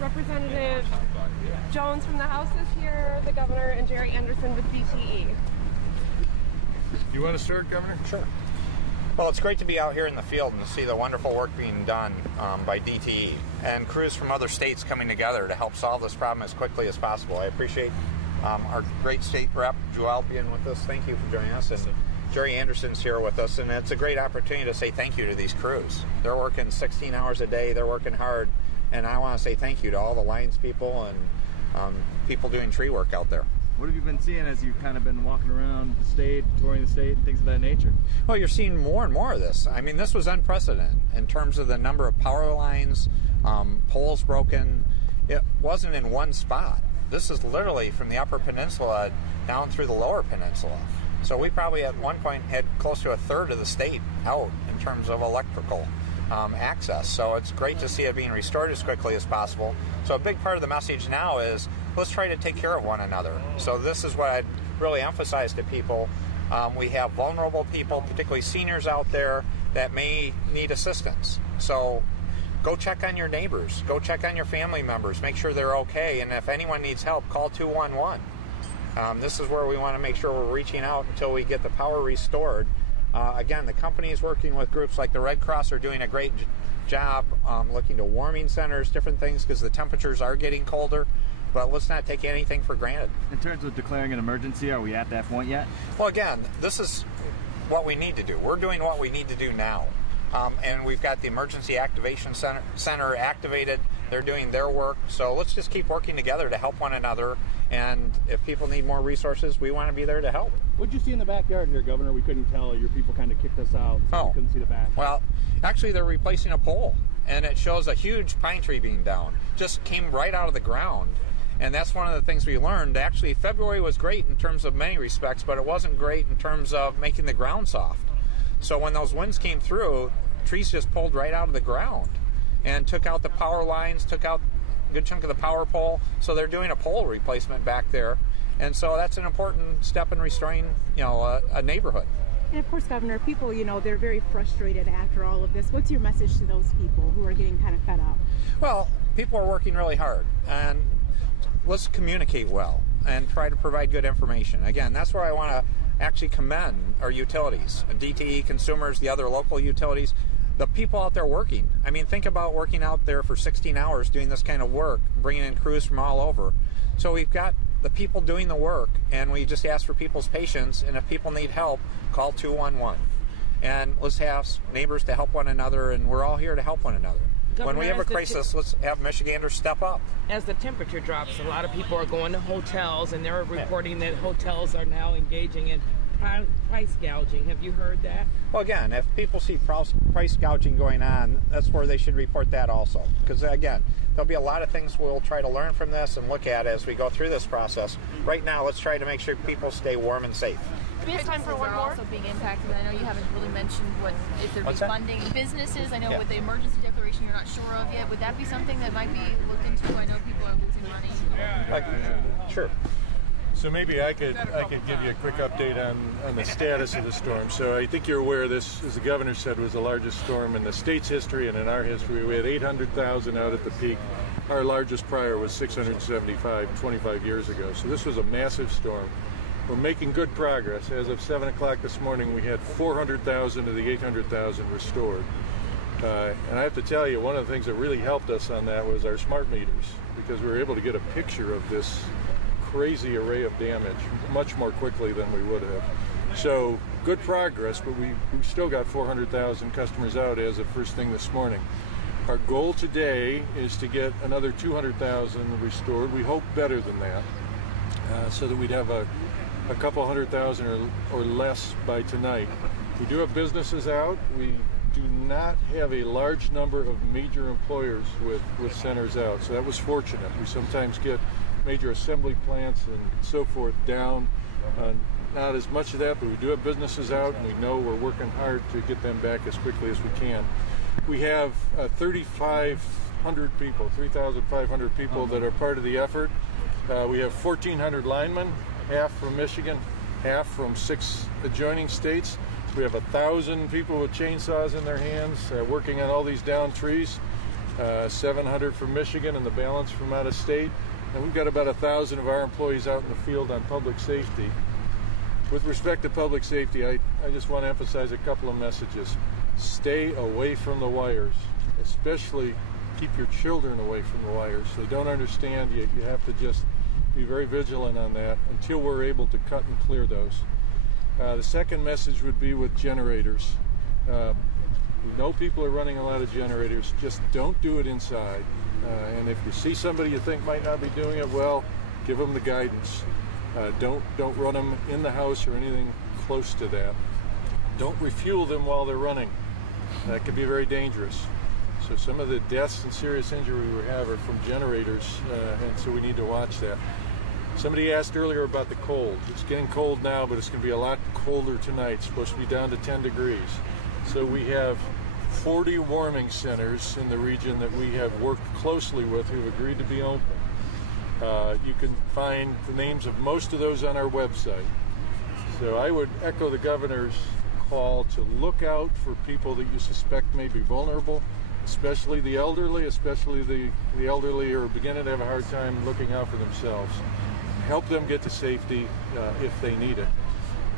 Representative Jones from the House is here, the governor, and Jerry Anderson with DTE. You want to start, Governor? Sure. Well, it's great to be out here in the field and to see the wonderful work being done by DTE and crews from other states coming together to help solve this problem as quickly as possible. I appreciate our great state rep, Joelle, being with us. Thank you for joining us. And Jerry Anderson's here with us, and it's a great opportunity to say thank you to these crews. They're working 16 hours a day. They're working hard, and I want to say thank you to all the Lions people and people doing tree work out there. What have you been seeing as you've kind of been walking around the state, touring the state, and things of that nature? Well, you're seeing more and more of this. I mean, this was unprecedented in terms of the number of power lines, poles broken. It wasn't in one spot. This is literally from the Upper Peninsula down through the Lower Peninsula. So we probably at one point had close to a third of the state out in terms of electrical access. So it's great to see it being restored as quickly as possible. So a big part of the message now is let's try to take care of one another. So this is what I'd really emphasize to people. We have vulnerable people, particularly seniors out there, that may need assistance. So go check on your neighbors. Go check on your family members. Make sure they're okay. And if anyone needs help, call 211. This is where we want to make sure we're reaching out until we get the power restored. Again, the company is working with groups like the Red Cross are doing a great job looking to warming centers, different things, because the temperatures are getting colder. But let's not take anything for granted. In terms of declaring an emergency, are we at that point yet? Well, again, this is what we need to do. We're doing what we need to do now. And we've got the Emergency Activation Center activated. They're doing their work. So let's just keep working together to help one another. And if people need more resources, we want to be there to help. What did you see in the backyard here, Governor? We couldn't tell. Your people kind of kicked us out, so we couldn't see the back. Well, actually, they're replacing a pole. And it shows a huge pine tree being down. Just came right out of the ground. And that's one of the things we learned. Actually, February was great in terms of many respects, but it wasn't great in terms of making the ground soft. So when those winds came through, trees just pulled right out of the ground and took out the power lines, took out a good chunk of the power pole. So they're doing a pole replacement back there. And so that's an important step in restoring, a neighborhood. And of course, Governor, people, they're very frustrated after all of this. What's your message to those people who are getting kind of fed up? Well, people are working really hard, and let's communicate well and try to provide good information. Again, that's where I want to actually commend our utilities, DTE, consumers, the other local utilities, the people out there working. I mean, think about working out there for 16 hours doing this kind of work, bringing in crews from all over. So we've got the people doing the work, and we just ask for people's patience, and if people need help, call 211. And let's ask neighbors to help one another, and we're all here to help one another. Governor, when we have a crisis, let's have Michiganders step up. As the temperature drops, a lot of people are going to hotels, and they're reporting that hotels are now engaging in price gouging. Have you heard that? Well, again, if people see price gouging going on, that's where they should report that also. Because, again, there'll be a lot of things we'll try to learn from this and look at as we go through this process. Right now, let's try to make sure people stay warm and safe. Businesses are also being impacted. I know you haven't really mentioned if there'd be funding. Businesses, I know with the emergency declaration you're not sure of yet. Would that be something that might be looked into? I know people are losing money. Sure. So maybe I could give you a quick update on the status of the storm. So I think you're aware this, as the governor said, was the largest storm in the state's history and in our history. We had 800,000 out at the peak. Our largest prior was 675 25 years ago. So this was a massive storm. We're making good progress. As of 7 o'clock this morning, we had 400,000 of the 800,000 restored. And I have to tell you, one of the things that really helped us on that was our smart meters, because we were able to get a picture of this crazy array of damage much more quickly than we would have. So good progress, but we still got 400,000 customers out as of first thing this morning. Our goal today is to get another 200,000 restored. We hope better than that, so that we'd have a couple 100,000 or less by tonight. We do have businesses out. We do not have a large number of major employers with centers out, so that was fortunate. We sometimes get major assembly plants and so forth down. Not as much of that, but we do have businesses out, and we know we're working hard to get them back as quickly as we can. We have 3,500 people that are part of the effort. We have 1,400 linemen, half from Michigan, half from 6 adjoining states. We have 1,000 people with chainsaws in their hands working on all these downed trees, 700 from Michigan and the balance from out of state. And we've got about 1,000 of our employees out in the field on public safety. With respect to public safety, I just want to emphasize a couple of messages. Stay away from the wires, especially keep your children away from the wires. They don't understand. You have to just be very vigilant on that until we're able to cut and clear those. The second message would be with generators. We know people are running a lot of generators. Just don't do it inside. And if you see somebody you think might not be doing it well, give them the guidance. Don't run them in the house or anything close to that. Don't refuel them while they're running. That could be very dangerous. So some of the deaths and serious injury we have are from generators, and so we need to watch that. Somebody asked earlier about the cold. It's getting cold now, but it's going to be a lot colder tonight. It's supposed to be down to 10 degrees. So we have 40 warming centers in the region that we have worked closely with who have agreed to be open. You can find the names of most of those on our website. So I would echo the governor's call to look out for people that you suspect may be vulnerable, especially the elderly, especially the elderly who are beginning to have a hard time looking out for themselves. Help them get to safety if they need it.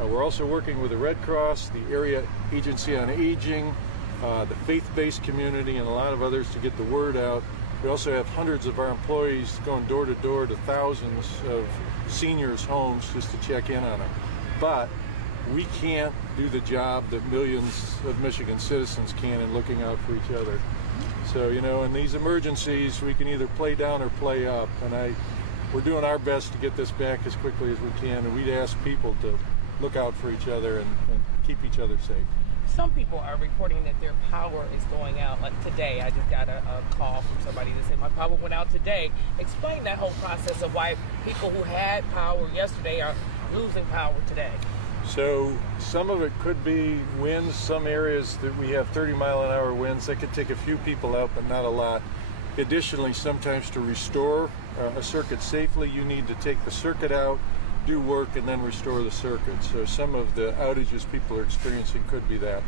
We're also working with the Red Cross, the Area Agency on Aging, the faith-based community, and a lot of others to get the word out. We also have hundreds of our employees going door to door to thousands of seniors' homes just to check in on them. But we can't do the job that millions of Michigan citizens can in looking out for each other. So, you know, in these emergencies, we can either play down or play up. And we're doing our best to get this back as quickly as we can. And we'd ask people to look out for each other and keep each other safe. Some people are reporting that their power is going out. Like today, I just got a call from somebody that said my power went out today. Explain that whole process of why people who had power yesterday are losing power today. So some of it could be winds. Some areas that we have 30-mile-an-hour winds, that could take a few people out, but not a lot. Additionally, sometimes to restore a circuit safely, you need to take the circuit out, do work, and then restore the circuit. So some of the outages people are experiencing could be that.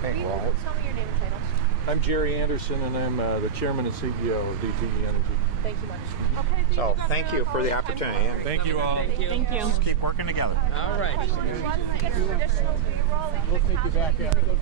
Tell me your name and title. I'm Jerry Anderson, and I'm the chairman and CEO of DTE Energy. Thank you much. Okay, So thank you for the opportunity. Thank you all. Thank you. Thank you. Let's keep working together. All right. Traditional B-roll in the